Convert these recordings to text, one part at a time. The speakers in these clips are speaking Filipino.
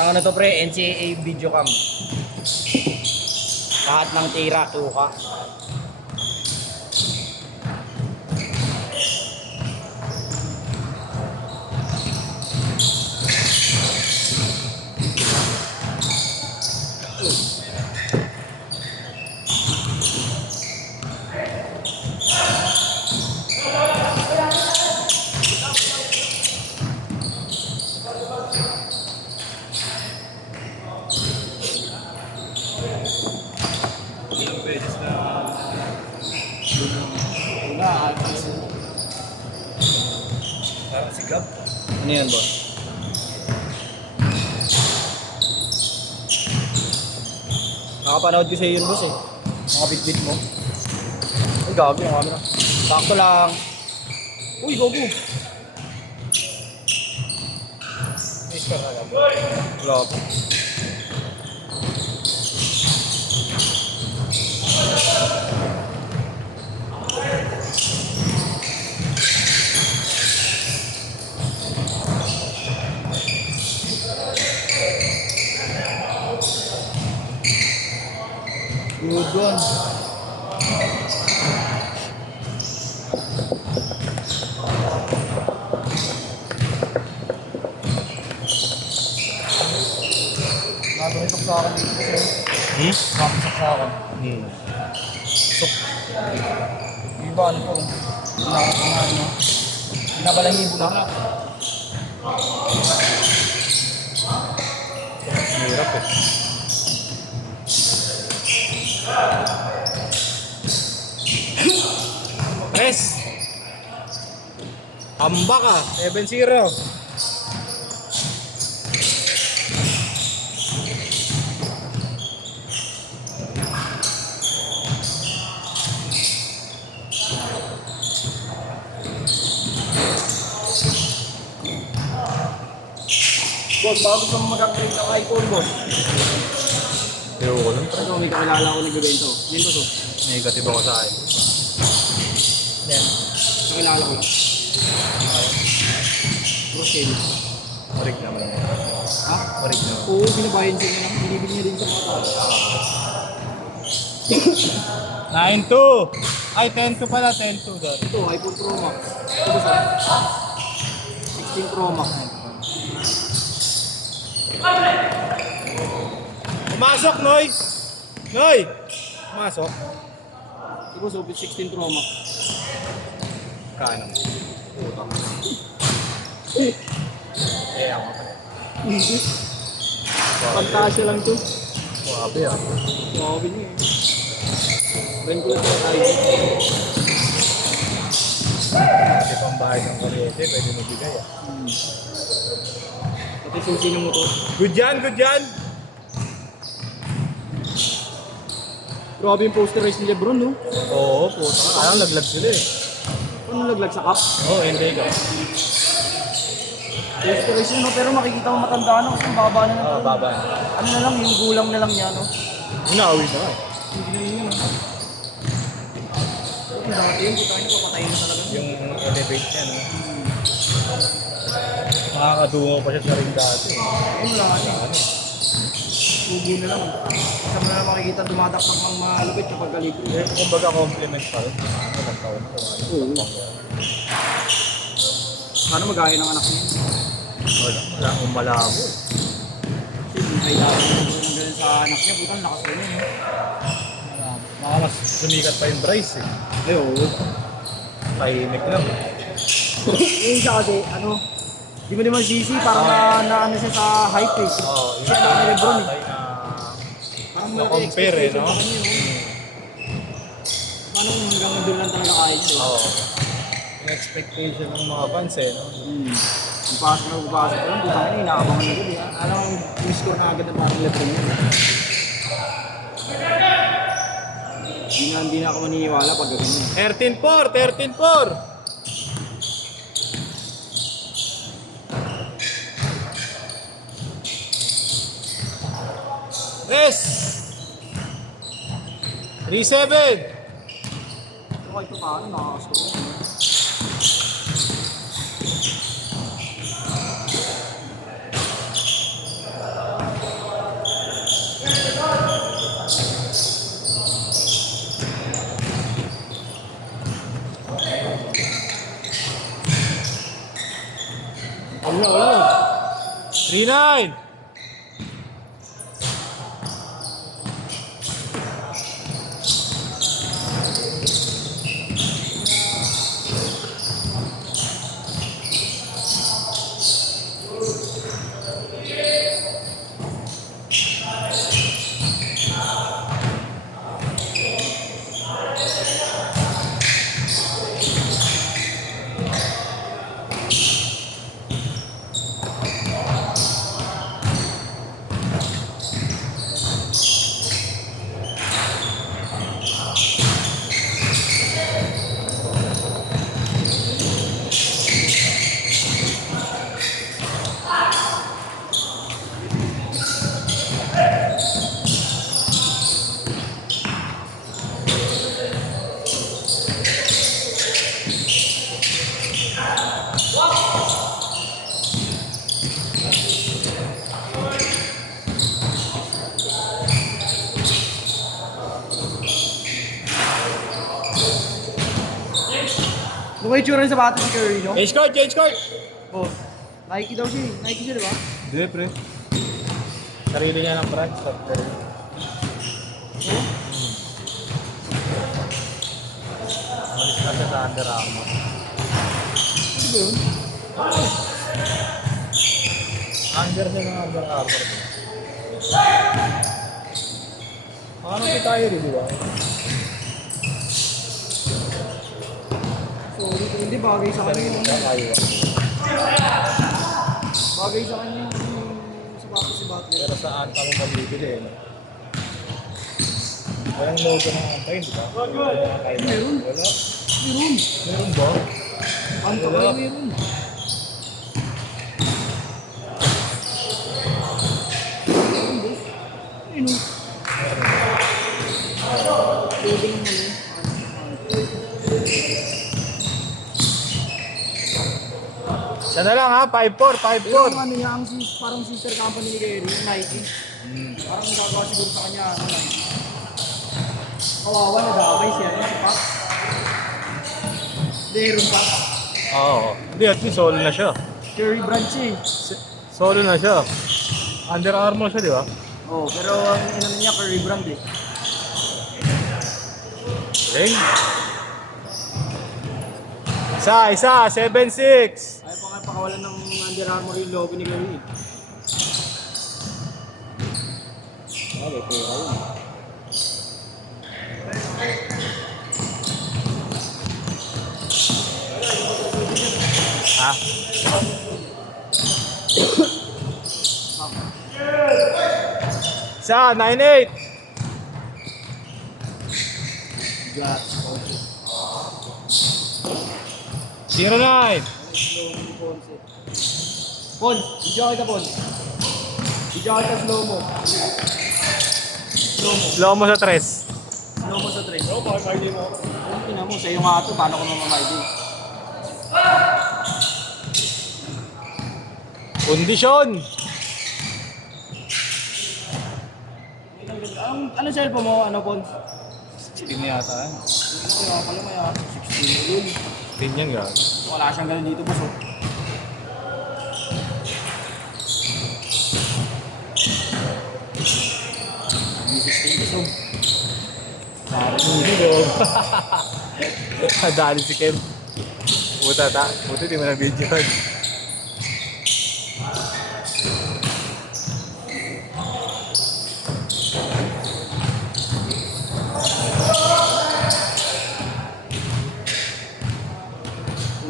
Parang ano to pre, NCAA video cam. Lahat ng tira, tuka. Parang sigap. Ano yan, boss? Nakapanood ko sa'yo yun, boss eh. Mga bit-bit mo. Ay, gago yung camera. Sakto lang. Uy, gago. Miss ka na lang. Gago. Good one. Nakatumitok sa akin dito kasi. Nakatumitok sa akin. Sok. Yung iba ano po. Pinabalahibo lang. Hirap eh. Press! Hamba ka! 7-0. Boss, bago gusto mo mag-upgrade ng iPhone, boss. Ewan ko lang. Ito, may kakilala ko nagbibento. Yan, boss, oh. Negative ako sa akin. Yan. Kakilala ko lang. Rochelle. Marig naman. Ha? Marig naman. Oo, binabayan siya niya lang. Binibig niya din sa mga tao. 9-2! Ay, 10-2 pala. 10-2 doon. Ito, iPhone Pro Max. Ito, boss, oh. 16 Pro Max. Pumasok, Noy! Noy! Pumasok. Ito, boss, oh, 16 Pro Max. Kano? Eh, ako pa. Hindi. Pantasya lang to. Swabe ah. Sabi niya eh. Rent ko lang sa tayo. Kasi pambayad ng kuryente, pwede magbigay ah. Pati susi ng motor. Good yan, good yan! Grabe yung posterize ni Lebron, no? Oo, puta ka. Kaya laglag sila eh. Ano naglag sa cup? Oo, hindi ka. Posterize yun, no? Pero makikita mo matanda na kasi ang baba na Oo, ng baba. ano na lang, yung gulang na lang niya, no? Inaawin na nga eh. Hindi na yun, no? Kung dati yun, kita nyo papatayin na talaga. Yung elevate niya, no? Nakakadungo pa siya sa ring dati eh. Ayun lang, ano? Sugo na lang. Kasama na lang makikita dumadakpak ng malupit kapag kaligro. Eh, kumbaga compliment pa rin. Ano lang taon na Oo. Sana magaya ng anak niya. wala akong malabo eh. Kasi may kailangan ng ganun sa anak niya, putang lakas rin yun, no? Baka mas sumikat pa yung Bryce eh. Ay, oo. Tahimik lang eh. Yung isa kasi, ano, di mo naman sisi, parang na ano siya sa hype eh. Oo, Siya na kay Lebron eh. tatay na Parang na-compare eh, no? Paano kung hanggang doon lang talaga kaya niya, Oo. Yung expectation ng mga fans eh, no? Yung pasok na pupasok ko lang, putang ina, inaabangan na doon eh. Alam mo, yung score na agad ng parang Lebron yun. Hindi na ako maniniwala pag ganyan. 13-4! 13-4! Yes! 3-7! So kahit paano, nakakascore na. 3-9. Ano kayo tsura sa bata si Curry, no? Change court, change court. Oh, Nike daw siya. Nike siya, di ba? Hindi, pre. Sarili niya ng brand. Malis na siya sa Under Armour. Ano ba yun? Under siya ng Under Armour. Paano si Kyrie, di ba? So, hindi bagay sa kanya yung Kaya. bagay sa kanya yung sapatos si Butler. Pero saan ka mo mabibili eh? Walang logo ng Antay, di ba? Meron. Wala. Meron. Meron ba? Anta Wala. kayo meron. Meron, boss. Ayun, oh. Loading mo, no? Siya na lang ha, 5-4, 5-4. Yung ano niya, parang sister company ni Kerry, yung Nike. Parang nagagawa siguro sa kanya, ano, Nike. Kawawa, nag-aabay siya, ano, si Pac. Meron pa. Oo. Hindi, at least solo na siya. Kerry branch eh. Solo na siya. Under Armour siya, di ba? Oh, pero ang inano niya, Kerry brand eh. Okay. Isa, 7-6. Ayaw pa nga pakawalan ng Under Armour yung logo ni Kerry. Okay, pera yun. Ha? Isa, 9-8. Got. 0-9. Pon, video kita Pon. Video kita slow mo. Slow mo. Slow mo sa 3. Slow mo sa train. Oo, bakit ID mo? Kung tina mo, sa'yo nga ito, paano ko mamamID? Kondisyon. Ano cellphone mo? Ano Pon? 16 yata. Kaya pala may 16 yun. 10 yan ga. Wala siyang ganun dito, boss. Oh. Dali si Kev. Buti di mo na video yun.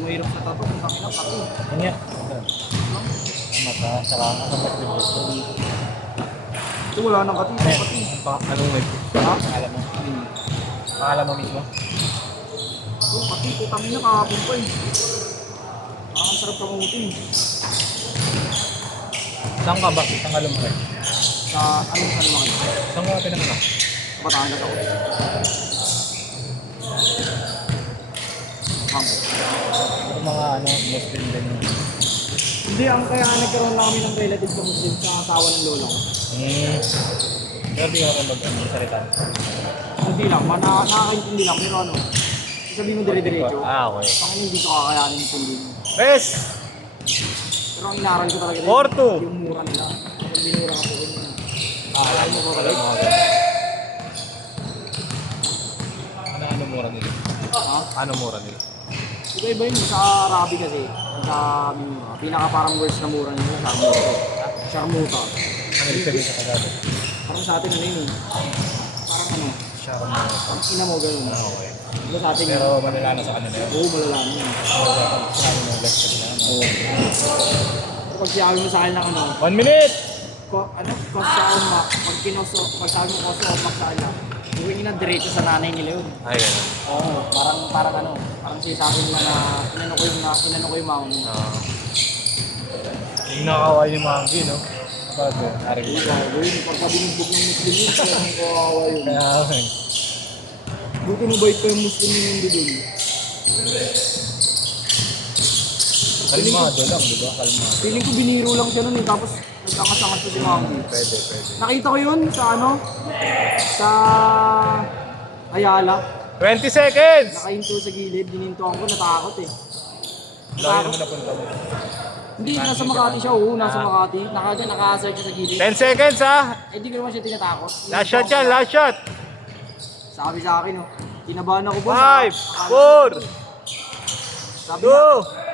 Umahirap sa tato, kung takina, tato. Ano yan? Mata, saka kasamat din dito. Ito wala nang kati, kati. Anong web? Ha? Pangalan mo? Pangalan mo mismo? Ito, kati, putang niya, kahapon pa eh. Ang sarap kamutin. Saan ka ba? Saan ka lumaki? Sa, ano sa naman? Saan ka pinanganak? Sa Batangas ako. Ito mga ano, Muslim din. Hindi, ang kaya nagkaroon lang kami ng relative sa Muslim sa asawa ng lola ko. Pero di ako mag-salita. Hindi lang, nakakaintindi lang, pero ano, sabihin mo dire-diretso. Ah, okay. Pang hindi ko kakayanin yung kundi mo. Pes! Pero ang inaral ko talaga 4-2. yung mura nila. Yung binura ka po yun. Alam mo ko Alam kalit. mo ano mura nila? Ha? Ano mura nila? Iba yun sa Arabi kasi. Sa pinaka parang worst na mura nila. Sharmuta. Ano ibig sabihin sa Tagalog? Parang sa atin ano yun eh. Parang ano. Sharma. Parang ina mo ganun. Okay. Diba sa atin Pero malala na sa kanila yun. oo, malalaman yun. Sabi mo less kasi na. Oo. Pag sinabi mo sa akin ng ano, 1 minute! cost sa umak, pag sabi mo cost sa umak sa akin, gawin na diretso sa nanay nila yun. Ay, gano'n. Oo, parang ano, parang sinasabi nila na inano ko yung mama mo. Yung nakakawa yung Mangi, no? Kapag narinig ko. Gawin, pagka binugbog ng Muslim yun, kaya nang kawawa yun. Kaya, okay. Buti mabait pa yung Muslim yung hindi dun. Kalmado lang, di ba? Kalmado. Feeling ko biniro lang siya nun eh, tapos nagkakasangas pa si Mami. Pwede. Nakita ko yun sa ano, sa Ayala. 20 seconds! Nakahinto sa gilid, dinintuan ko, natakot eh. Laki naman napunta mo. Hindi, nasa Makati siya, oo, nasa Makati. Naka-search siya sa gilid. 10 seconds, ha? Eh, di ko naman siya tinatakot. Last shot yan, last shot! Sabi sa akin, oh, kinabahan ako boss. 5, 4, Sabi na, 2,